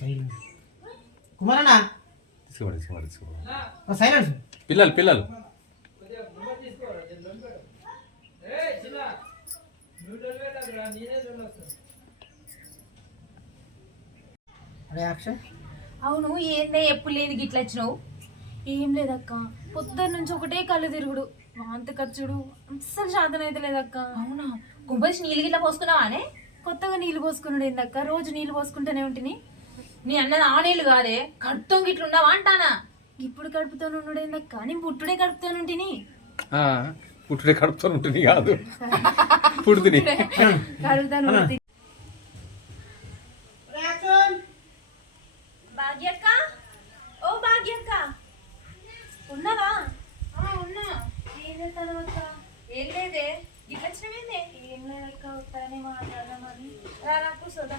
Silence కుమారన్న? తీసుకోండి తీసుకోండి తీసుకోండి. సైలెన్స్ పిల్లలు పిల్లలు. రియాక్షన్ అవును ఏందే ఎప్పుడు లేని గిట్ల వచ్చినావు? ఏం లేదక్క. పొద్దున్న నుంచి ఒకటే కళ్ళు తిరుగుడు. వాంతి ఖర్చుడు అస్సలు శాతం అయితే లేదక్క. అవునా? గుంపసి నీళ్ళు గిట్ల పోసుకున్నావానే? కొత్తగా నీళ్ళు పోసుకున్నాడు ఏందక్క? రోజు నీళ్ళు పోసుకుంటూనే ఉంటిని. నీ అన్నది ఆ నీళ్ళు కాదే కడుపుతో గిట్ల ఉన్నావా అంటానా? ఇప్పుడు కడుపుతో ఉన్నాడు ఏందక్క నేను పుట్టుడే కడుపుతో ఉంటిని ఆ, పుట్టుడే కడుపుతో ఉంటుంది కాదు. పుడుతుంది. భాగ్యక్క? ఓ భాగ్యక్క! ఉన్నావా? ఆ, ఉన్నా. ఏం చేస్తాను అక్క? ఏం లేదే. ఇట్లా వచ్చినవేందే ఏం లేదక్క వస్తానే మాట్లాడదామని రారా కూర్చోదా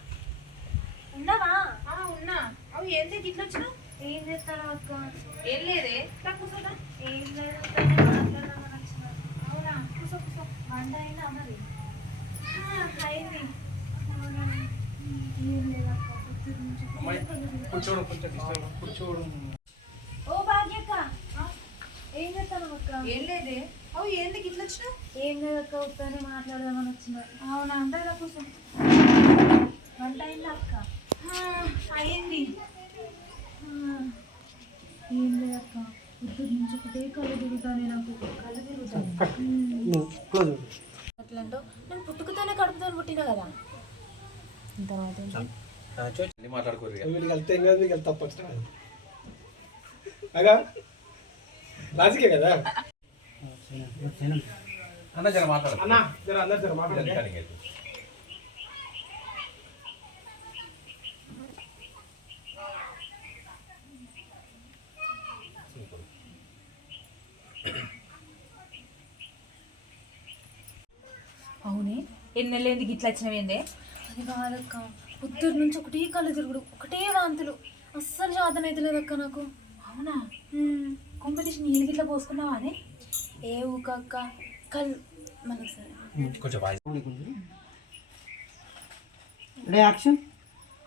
ఉన్నావా? ఆ ఉన్నా. అవు ఏంది ఇట్లా వచ్చినావు? ఏం చేస్తాను అక్క? ఏం లేదే. ఇట్లా కూర్చోదా? ఏం లేదు మాట్లాడదామని వచ్చినా. అవునా? కూర్చో కూర్చో. వంట అయిందా మరి? అయింది. ఏం నుంచి కూర్చోవడం కొంచెం కూర్చోవడం. ఓ భాగ్యక్క ఏం చేస్తాను అక్క? ఏం లేదే. అవు ఏంది ఇట్లా వచ్చినావు? ఏం లేదక్క వస్తానే మాట్లాడదామని వచ్చిన. అవునా? అంటే ఇలా కూర్చో వంట అయిందా అక్క ఆ, అయింది ఆ, ఏం లేదక్క పొద్దున్న నుంచి ఒకటే కళ్ళు తిరుగుతానే నాకు కళ్ళు తిరుగుతాను క్లోజ్ అట్లంటో నేను పుట్టుకతోనే కడుపుతాను పుట్టినా కదా. తర్వాత మాట్లాడుకోరు వెళ్తే ఏం కాదు మీకు వెళ్తే అగా? రాజకీయ కదా? అన్న జర మాట్లాడు. అన్న జర అందరు జర మాట్లాడండి అవునే ఎన్నెళ్ళేంది గిట్ల వచ్చినవేందే? అది కాదక్క. పొద్దున్న నుంచి ఒకటే కళ్ళు తిరుగుడు ఒకటే వాంతులు. అస్సలు శాతం అయితే లేదక్క నాకు. అవునా? కొంపతీసి నీళ్ళు గిట్ల పోసుకున్నావా అని ఏ ఊక అక్క కళ్ళు మనకు సరే కొంచెం వాయిస్. Ready action.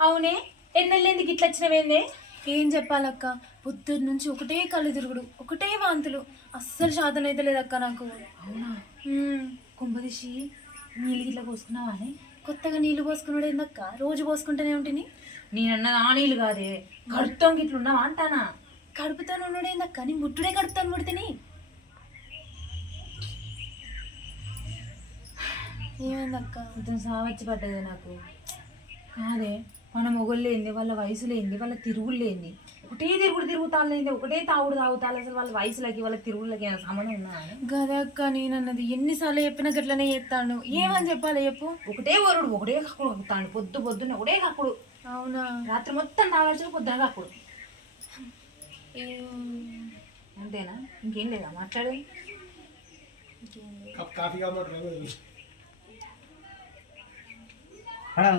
అవునే ఎన్నెళ్ళేంది గిట్ల వచ్చినవేందే? ఏం చెప్పాలక్క? పొద్దున్న నుంచి ఒకటే కళ్ళు తిరుగుడు ఒకటే వాంతులు. అస్సలు శాతం అయితే లేదక్క నాకు. అవునా? కుంభదిషి నీళ్ళు గిట్ల పోసుకున్నావా అని. కొత్తగా నీళ్ళు పోసుకున్నాడు ఏందక్క? రోజు పోసుకుంటూనే ఉంటుంది నేనన్న ఆ నీళ్ళు కాదే కడుపుతో గిట్ల ఉన్నావా అంటానా? కడుపుతో ఉన్నాడు ఏందక్క? నీ ముట్టుడే కడుపుతాను ముడితేని. ఏమైందక్క? కొంచెం సావచ్చి పడ్డది నాకు. కాదే మన మొగళ్ళు ఏంది వాళ్ళ వయసు లేనిది వాళ్ళ తిరుగులు లేనిది ఒకటే తిరుగుడు తిరుగుతాను ఒకటే తాగుడు తాగుతాను అసలు వాళ్ళ వయసులకి వాళ్ళ తిరుగుళ్ళకి ఏమైనా సంబంధం ఉన్నా గదక్క నేను అన్నది ఎన్నిసార్లు చెప్పినా గట్లనే చేస్తాను ఏమని చెప్పాలి చెప్పు? ఒకటే వరుడు ఒకటే కక్కుడు కక్కుతాడు పొద్దు పొద్దున్న ఒకటే కక్కుడు అవునా? రాత్రి మొత్తం తాగాల్సిన పొద్దున కక్కుడు అంతేనా? ఇంకేం లేదా? మాట్లాడేది? కాఫీ కాబట్టి